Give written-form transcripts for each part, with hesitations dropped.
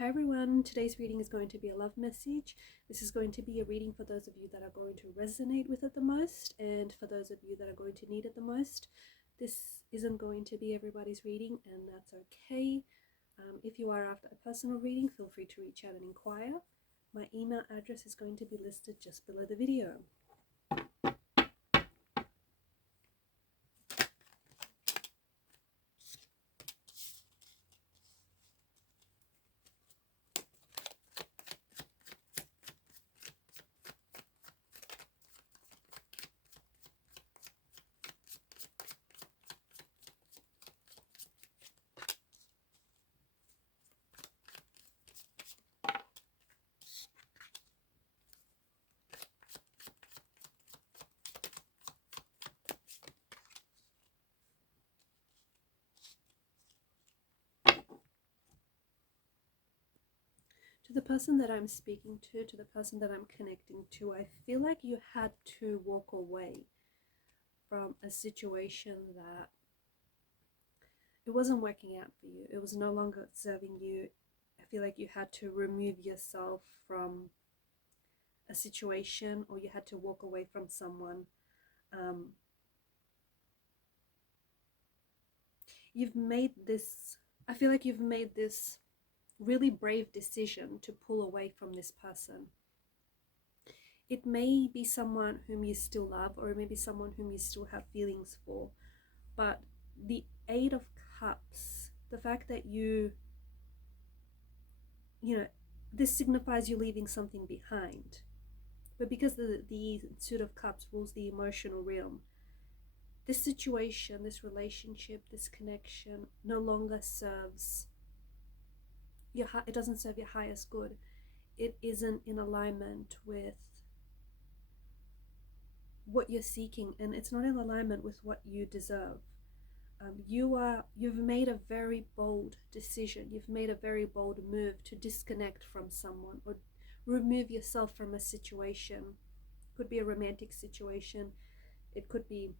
Hi everyone, today's reading is going to be a love message. This is going to be a reading for those of you that are going to resonate with it the most, and for those of you that are going to need it the most. This isn't going to be everybody's reading, and that's okay. If you are after a personal reading, feel free to reach out and inquire. My email address is going to be listed just below the video. To the person that I'm speaking to the person that I'm connecting to, I feel like you had to walk away from a situation that it wasn't working out for you. It was no longer serving you. I feel like you had to remove yourself from a situation, or you had to walk away from someone. You've made this, I feel like you've made this really brave decision to pull away from this person. It may be someone whom you still love, or it may be someone whom you still have feelings for, but the Eight of Cups, the fact that you know, this signifies you leaving something behind. But because the Suit of Cups rules the emotional realm, this situation, this relationship, this connection no longer serves it doesn't serve your highest good. It isn't in alignment with what you're seeking, and it's not in alignment with what you deserve. You've made a very bold decision. You've made a very bold move to disconnect from someone or remove yourself from a situation. It could be a romantic situation. It could be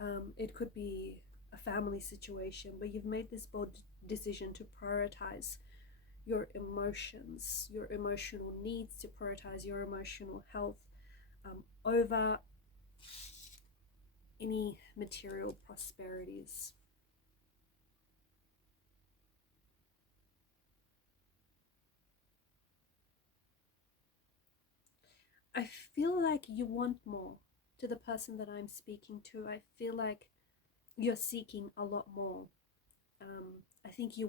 a family situation, but you've made this bold decision to prioritize your emotions, your emotional needs, to prioritize your emotional health over any material prosperities. I feel like you want more. To the person that I'm speaking to, I feel like you're seeking a lot more. I think you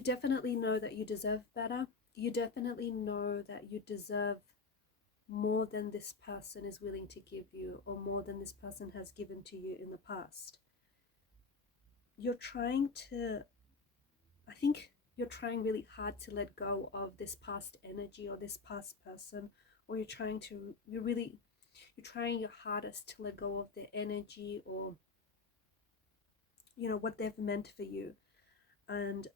definitely know that you deserve better. You definitely know that you deserve more than this person is willing to give you, or more than this person has given to you in the past. I think you're trying really hard to let go of this past energy or this past person, or you're trying your hardest to let go of their energy, or what they've meant for you. And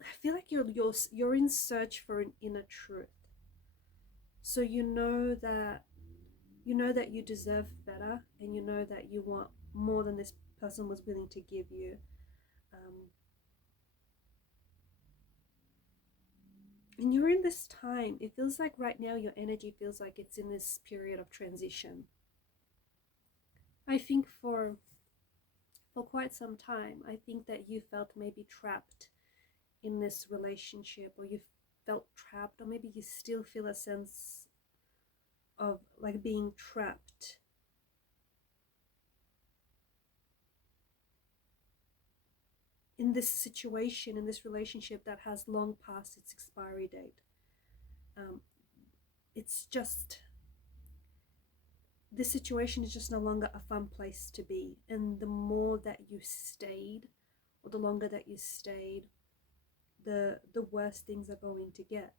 I feel like you're in search for an inner truth. So you know that you deserve better, and you know that you want more than this person was willing to give you. And you're in this time, it feels like right now your energy feels like it's in this period of transition. I think for quite some time, I think that you felt maybe trapped in this relationship, or you felt trapped, or maybe you still feel a sense of like being trapped. In this situation, in this relationship that has long past its expiry date. It's just, this situation is just no longer a fun place to be. And the more that you stayed, or the longer that you stayed, the worse things are going to get.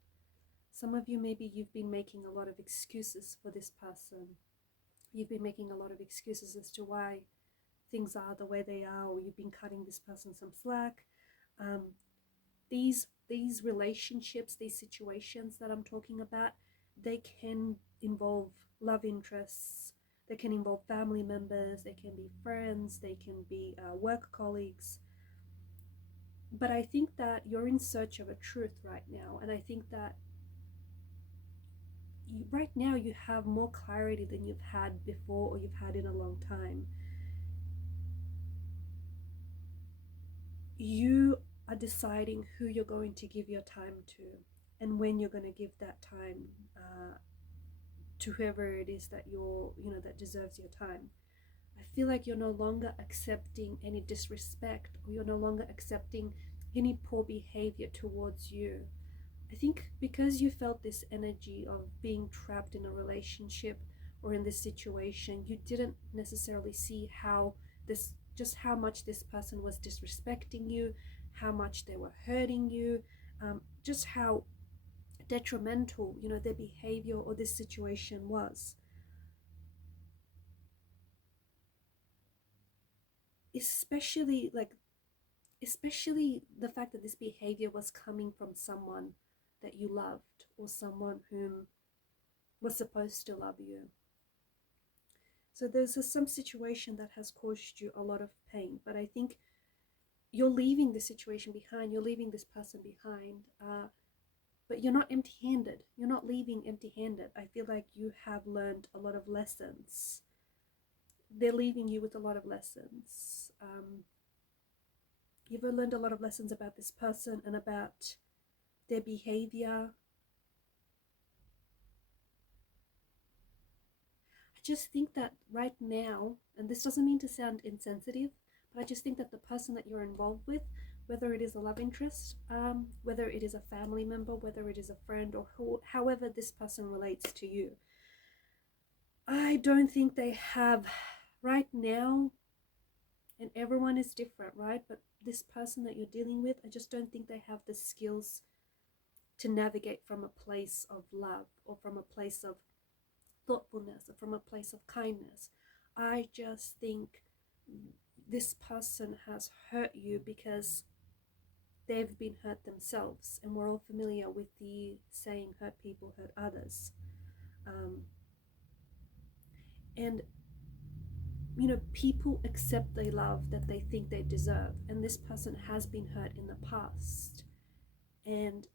Some of you, maybe you've been making a lot of excuses for this person. You've been making a lot of excuses as to why things are the way they are, or you've been cutting this person some slack. These relationships, these situations that I'm talking about, they can involve love interests, They can involve family members, they can be friends, they can be work colleagues. But I think that you're in search of a truth right now, and I think that right now you have more clarity than you've had before or you've had in a long time. You are deciding who you're going to give your time to and when you're going to give that time to whoever it is that that deserves your time. I feel like you're no longer accepting any disrespect, or you're no longer accepting any poor behavior towards you. I think because you felt this energy of being trapped in a relationship or in this situation, you didn't necessarily see how much this person was disrespecting you, how much they were hurting you, just how detrimental, their behavior or this situation was. Especially the fact that this behavior was coming from someone that you loved or someone whom was supposed to love you. So there's some situation that has caused you a lot of pain, but I think you're leaving the situation behind, you're leaving this person behind, but you're not empty-handed. You're not leaving empty-handed. I feel like you have learned a lot of lessons. They're leaving you with a lot of lessons. You've learned a lot of lessons about this person and about their behavior. I just think that right now, and this doesn't mean to sound insensitive, but I just think that the person that you're involved with, whether it is a love interest, whether it is a family member, whether it is a friend, or however this person relates to you, I don't think they have right now, and everyone is different, right? But this person that you're dealing with, I just don't think they have the skills to navigate from a place of love or from a place of thoughtfulness or from a place of kindness. I just think this person has hurt you because they've been hurt themselves, and we're all familiar with the saying, hurt people hurt others. And people accept the love that they think they deserve, and this person has been hurt in the past, and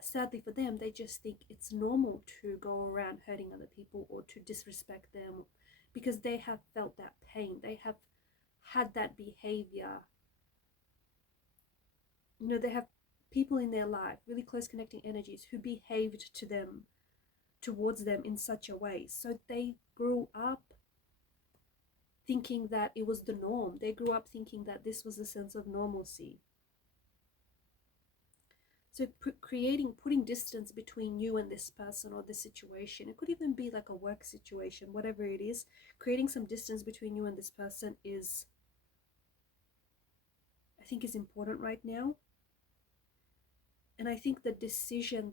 sadly for them, they just think it's normal to go around hurting other people or to disrespect them because they have felt that pain. They have had that behavior. They have people in their life, really close connecting energies, who behaved towards them in such a way. So they grew up thinking that it was the norm. They grew up thinking that this was a sense of normalcy. So putting distance between you and this person or this situation, it could even be like a work situation, whatever it is, creating some distance between you and this person I think is important right now. And I think the decision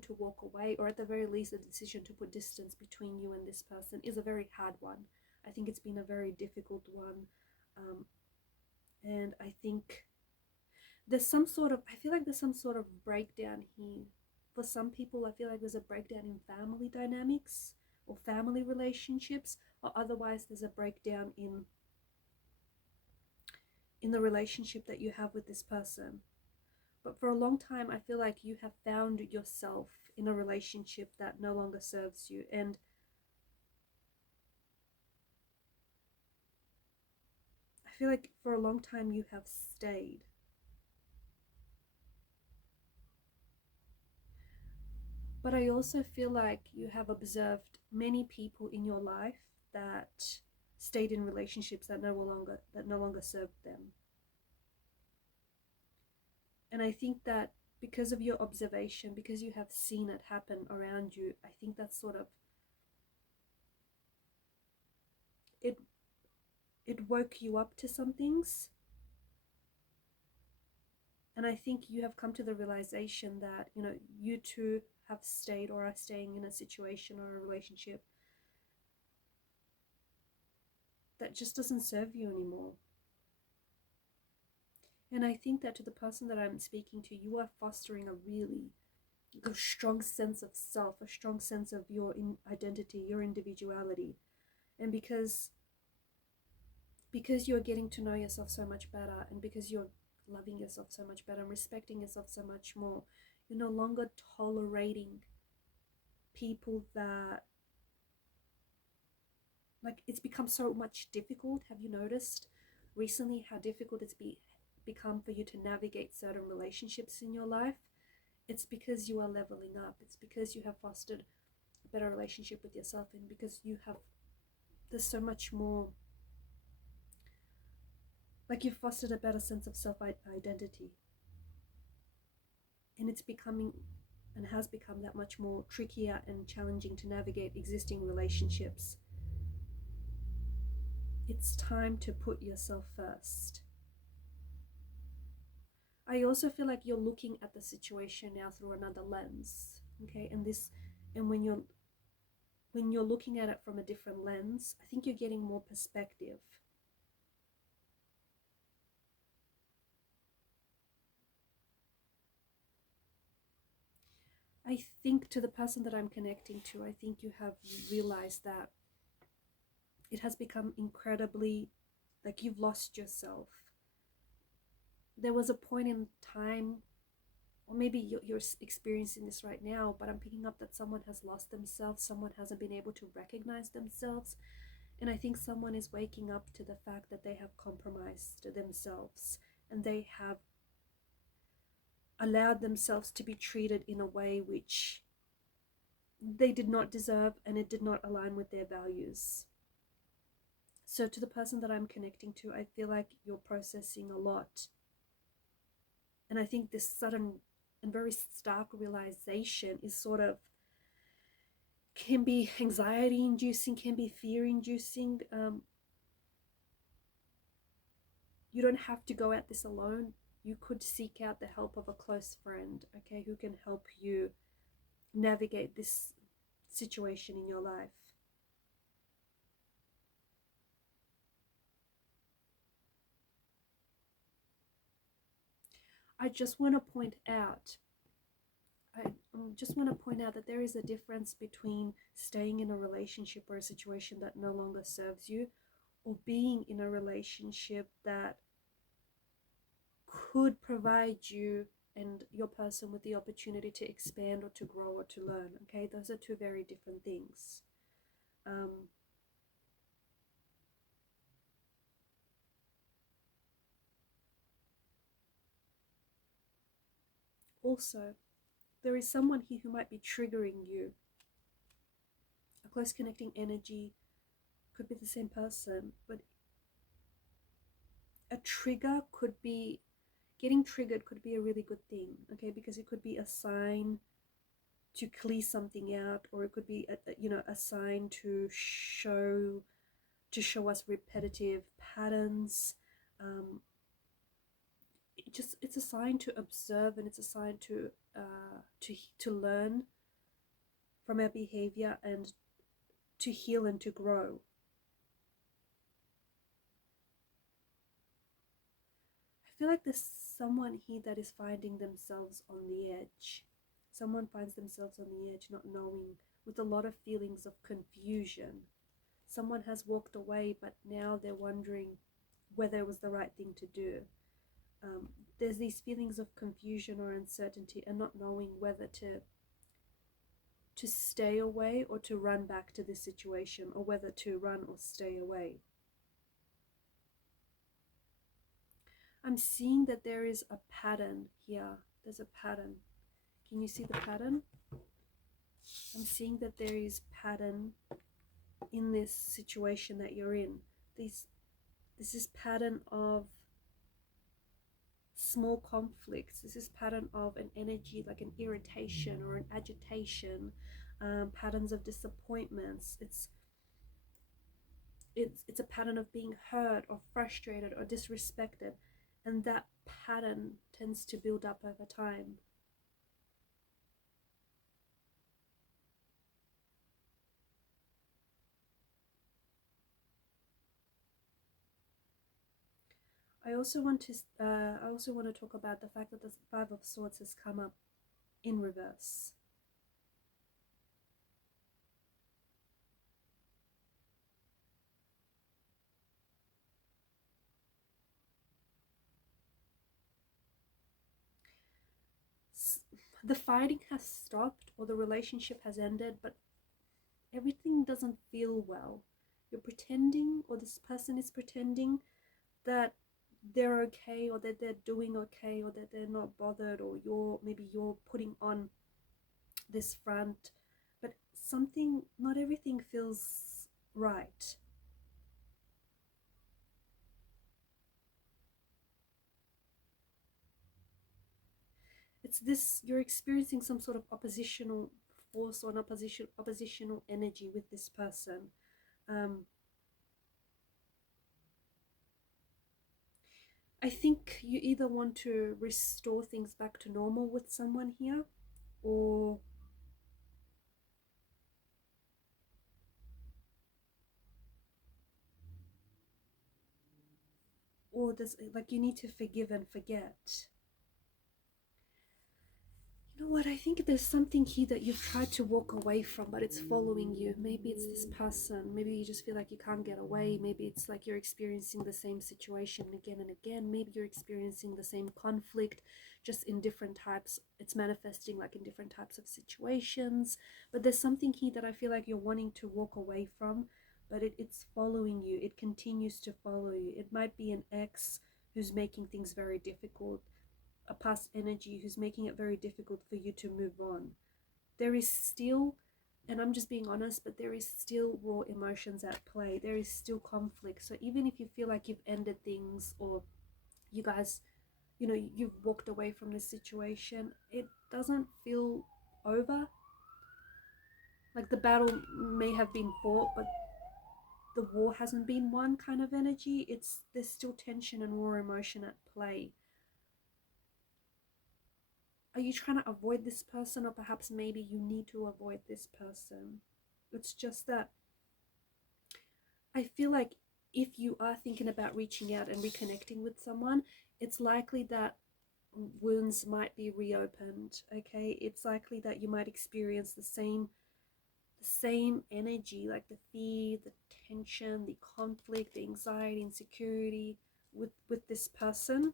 to walk away, or at the very least, the decision to put distance between you and this person, is a very hard one. I think it's been a very difficult one. And I think I feel like there's some sort of breakdown here. For some people, I feel like there's a breakdown in family dynamics or family relationships, or otherwise there's a breakdown in the relationship that you have with this person. But for a long time, I feel like you have found yourself in a relationship that no longer serves you. And I feel like for a long time you have stayed. But I also feel like you have observed many people in your life that stayed in relationships that no longer served them. And I think that because of your observation, because you have seen it happen around you, I think that's sort of it woke you up to some things. And I think you have come to the realization that, you too have stayed or are staying in a situation or a relationship that just doesn't serve you anymore. And I think that to the person that I'm speaking to, you are fostering a really, a strong sense of self, a strong sense of your identity, your individuality. And because you're getting to know yourself so much better, and because you're loving yourself so much better and respecting yourself so much more, you're no longer tolerating people that, like, it's become so much difficult. Have you noticed recently how difficult it's become for you to navigate certain relationships in your life? It's because you are leveling up. It's because you have fostered a better relationship with yourself, and because there's so much more, like, you've fostered a better sense of self-identity. And it's becoming, and has become, that much more trickier and challenging to navigate existing relationships. It's time to put yourself first. I also feel like you're looking at the situation now through another lens, okay? And when you're looking at it from a different lens, I think you're getting more perspective. I think, to the person that I'm connecting to, I think you have realized that it has become incredibly, like, you've lost yourself. There was a point in time, or maybe you're experiencing this right now, but I'm picking up that someone has lost themselves, someone hasn't been able to recognize themselves. And I think someone is waking up to the fact that they have compromised themselves, and they have allowed themselves to be treated in a way which they did not deserve, and it did not align with their values. So to the person that I'm connecting to, I feel like you're processing a lot. And I think this sudden and very stark realization is sort of, can be anxiety inducing, can be fear inducing. You don't have to go at this alone. You could seek out the help of a close friend, okay, who can help you navigate this situation in your life. I just want to point out that there is a difference between staying in a relationship or a situation that no longer serves you, or being in a relationship that could provide you and your person with the opportunity to expand or to grow or to learn. Okay, those are two very different things. Also, there is someone here who might be triggering you. A close connecting energy could be the same person, but a trigger could be, getting triggered could be a really good thing, okay, because it could be a sign to clear something out, or it could be a sign to show us repetitive patterns. It's a sign to observe, and it's a sign to learn from our behavior, and to heal and to grow. I feel like there's someone here that is finding themselves on the edge. Someone finds themselves on the edge, not knowing, with a lot of feelings of confusion. Someone has walked away, but now they're wondering whether it was the right thing to do. There's these feelings of confusion or uncertainty, and not knowing whether to stay away or to run back to this situation, or whether to run or stay away. I'm seeing that there is a pattern here. There's a pattern. Can you see the pattern? I'm seeing that there is pattern in this situation that you're in. This is pattern of small conflicts. This is pattern of an energy, like an irritation or an agitation, patterns of disappointments. It's a pattern of being hurt or frustrated or disrespected, and that pattern tends to build up over time. I also want to talk about the fact that the Five of Swords has come up. in reverse. The fighting has stopped or the relationship has ended, but everything doesn't feel well. You're pretending, or this person is pretending, that they're okay, or that they're doing okay, or that they're not bothered, or maybe you're putting on this front, but something, not everything feels right. It's this, you're experiencing some sort of oppositional force or an oppositional energy with this person. I think you either want to restore things back to normal with someone here, or there's like, you need to forgive and forget. You know what? I think there's something here that you've tried to walk away from, but it's following you. Maybe it's this person. Maybe you just feel like you can't get away. Maybe it's like you're experiencing the same situation again and again. Maybe you're experiencing the same conflict, just in different types. It's manifesting like in different types of situations. But there's something here that I feel like you're wanting to walk away from, but it's following you. It continues to follow you. It might be an ex who's making things very difficult, a past energy who's making it very difficult for you to move on. There is still, and I'm just being honest, but there is still raw emotions at play. There is still conflict. So even if you feel like you've ended things, or you guys, you've walked away from this situation, it doesn't feel over. Like the battle may have been fought, but the war hasn't been won, kind of energy. There's still tension and raw emotion at play. Are you trying to avoid this person, or perhaps maybe you need to avoid this person? It's just that I feel like if you are thinking about reaching out and reconnecting with someone, it's likely that wounds might be reopened. Okay, it's likely that you might experience the same energy, like the fear, the tension, the conflict, the anxiety, insecurity with this person.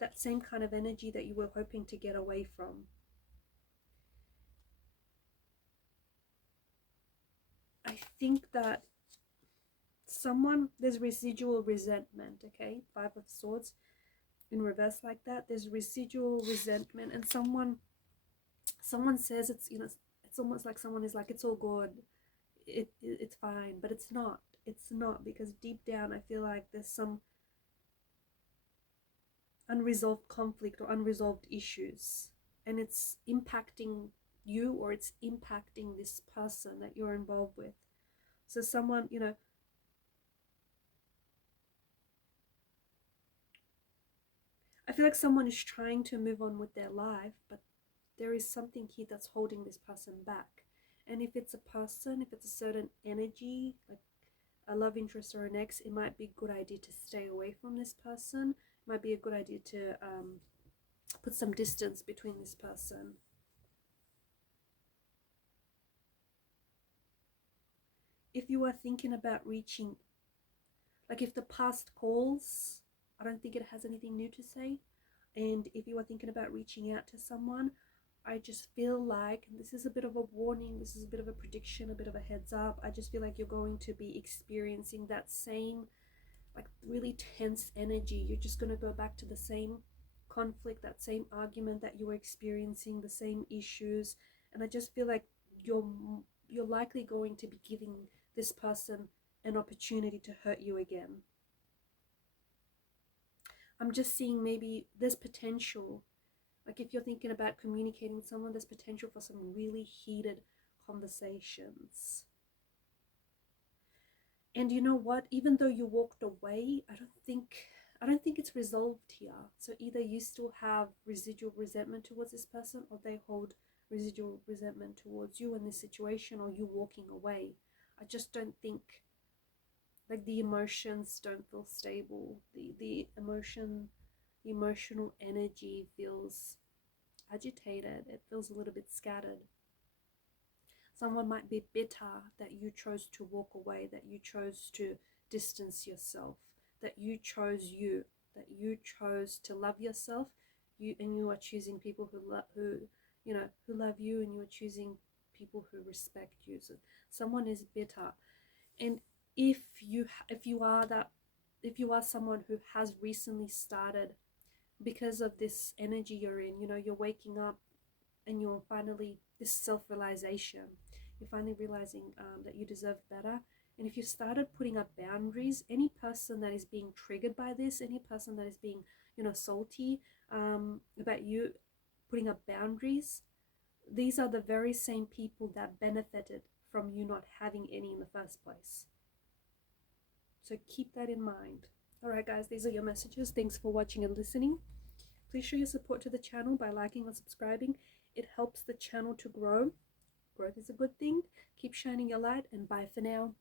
That same kind of energy that you were hoping to get away from. I think that there's residual resentment. Okay, Five of Swords in reverse like that. There's residual resentment, and someone says it's almost like someone is like, it's all good, it's fine, but it's not, because deep down I feel like there's some unresolved conflict or unresolved issues, and it's impacting you, or it's impacting this person that you're involved with. So someone, I feel like someone is trying to move on with their life, but there is something here that's holding this person back. And if it's a person, if it's a certain energy, like a love interest or an ex, it might be a good idea to stay away from this person. It might be a good idea to put some distance between this person. If you are thinking about reaching, like if the past calls, I don't think it has anything new to say. And if you are thinking about reaching out to someone, I just feel like, and this is a bit of a warning, this is a bit of a prediction, a bit of a heads up, I just feel like you're going to be experiencing that same, like, really tense energy. You're just going to go back to the same conflict, that same argument that you were experiencing, the same issues. And I just feel like you're likely going to be giving this person an opportunity to hurt you again. I'm just seeing maybe there's potential. Like if you're thinking about communicating with someone, there's potential for some really heated conversations. And you know what? Even though you walked away, I don't think it's resolved here. So either you still have residual resentment towards this person, or they hold residual resentment towards you in this situation, or you walking away. I just don't think, like, the emotions don't feel stable. The emotional energy feels, agitated. It feels a little bit scattered. Someone might be bitter that you chose to walk away, that you chose to distance yourself, that you chose to love yourself. You are choosing people who love you, and you are choosing people who respect you. So someone is bitter. And if you are someone who has recently started, because of this energy you're in, you're waking up and you're finally, this self-realization, you're finally realizing that you deserve better. And if you started putting up boundaries, any person that is being triggered by this, any person that is being salty about you putting up boundaries, these are the very same people that benefited from you not having any in the first place. So keep that in mind. All right, guys, these are your messages. Thanks for watching and listening. Please show your support to the channel by liking and subscribing. It helps the channel to grow. Growth is a good thing. Keep shining your light, and bye for now.